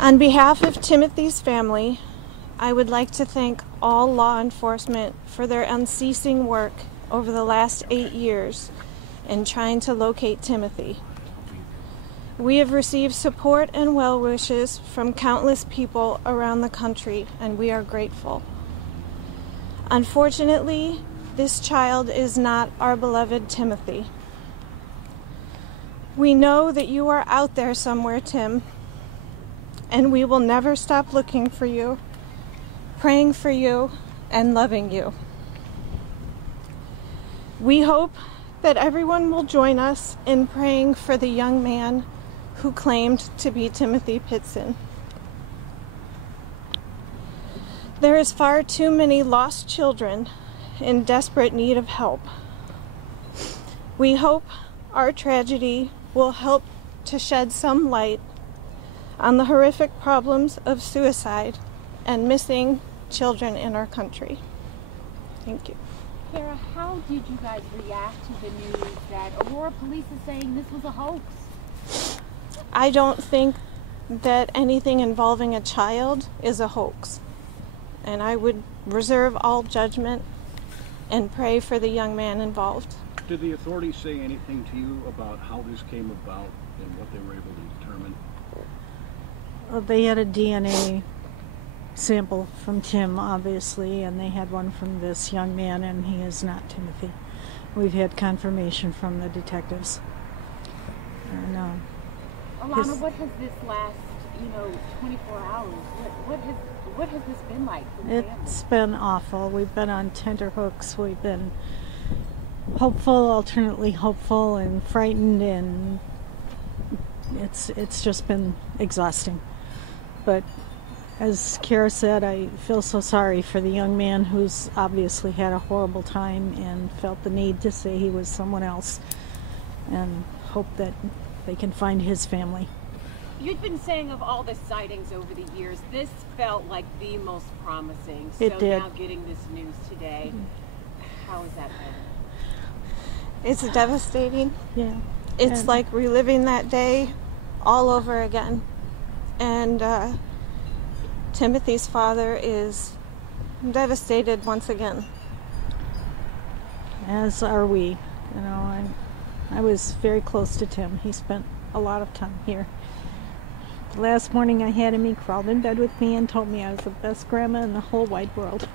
On behalf of Timothy's family, I would like to thank all law enforcement for their unceasing work over the last 8 years in trying to locate Timothy. We have received support and well wishes from countless people around the country, and we are grateful. Unfortunately, this child is not our beloved Timothy. We know that you are out there somewhere, Tim, and we will never stop looking for you, praying for you, and loving you. We hope that everyone will join us in praying for the young man who claimed to be Timothy Pitzen. There is far too many lost children in desperate need of help. We hope our tragedy will help to shed some light on the horrific problems of suicide and missing children in our country. Thank you. Kara, how did you guys react to the news that Aurora Police is saying this was a hoax? I don't think that anything involving a child is a hoax, and I would reserve all judgment and pray for the young man involved. Did the authorities say anything to you about how this came about and what they were able to determine? Well, they had a DNA sample from Tim, obviously, and they had one from this young man, and he is not Timothy. We've had confirmation from the detectives. And, Alana, what has this last, 24 hours, what has this been like for the family? It's been awful. We've been on tenterhooks. We've been hopeful, alternately hopeful, and frightened, and it's just been exhausting. But as Kara said, I feel so sorry for the young man who's obviously had a horrible time and felt the need to say he was someone else, and hope that they can find his family. You'd been saying of all the sightings over the years, this felt like the most promising. It did. Now getting this news today, how has that been? It's devastating. Yeah. It's like reliving that day all over again. And Timothy's father is devastated once again. As are we. I was very close to Tim. He spent a lot of time here. The last morning I had him, he crawled in bed with me and told me I was the best grandma in the whole wide world.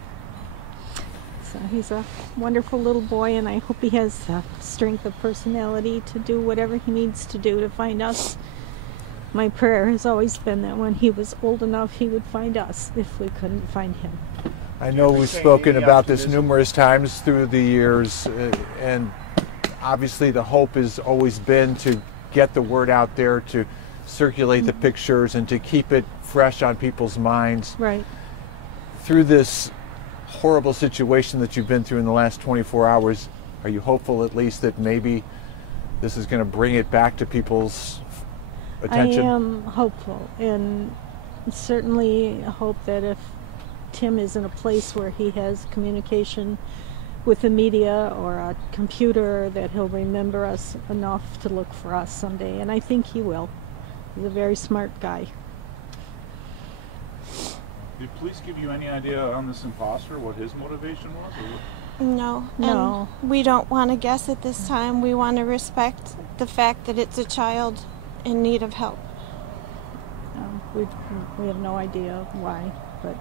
So he's a wonderful little boy, and I hope he has the strength of personality to do whatever he needs to do to find us. My prayer has always been that when he was old enough, he would find us if we couldn't find him. I know we've spoken about this numerous times through the years, and obviously the hope has always been to get the word out there, to circulate the pictures, and to keep it fresh on people's minds. Right. Through this horrible situation that you've been through in the last 24 hours, are you hopeful at least that maybe this is going to bring it back to people's attention? I am hopeful, and certainly hope that if Tim is in a place where he has communication with the media or a computer, that he'll remember us enough to look for us someday, and I think he will. He's a very smart guy. Did police give you any idea on this imposter, what his motivation was? No. No. And we don't want to guess at this time. We want to respect the fact that it's a child in need of help. We have no idea why, but...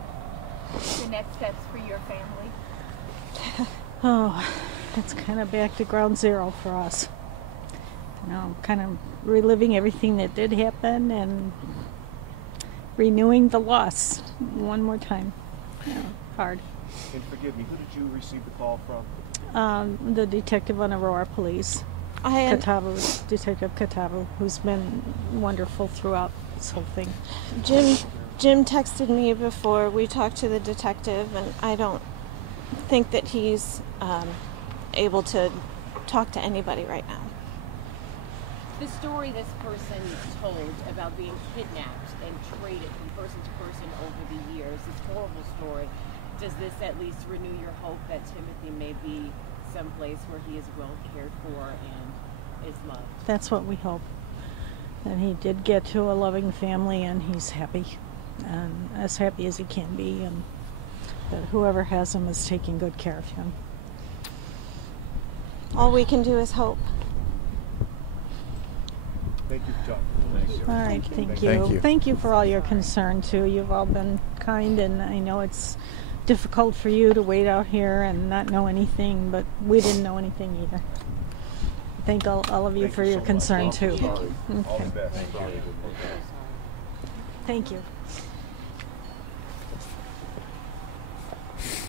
The next steps for your family? Oh, it's kind of back to ground zero for us. Kind of reliving everything that did happen and renewing the loss one more time. Hard. And forgive me, who did you receive the call from? The detective on Aurora Police, Detective Katavu, who's been wonderful throughout this whole thing. Jim texted me before we talked to the detective, and I don't think that he's able to talk to anybody right now. The story this person told about being kidnapped and traded from person to person over the years, this horrible story, does this at least renew your hope that Timothy may be someplace where he is well cared for and is loved? That's what we hope. And he did get to a loving family, and he's happy, and as happy as he can be, and that whoever has him is taking good care of him. All we can do is hope. Thank you for talking. All right, thank you. Thank you. Thank you for all your concern, too. You've all been kind, and I know it's difficult for you to wait out here and not know anything, but we didn't know anything either. Thank all of you for your concern, too. All the Okay. best. Thank you.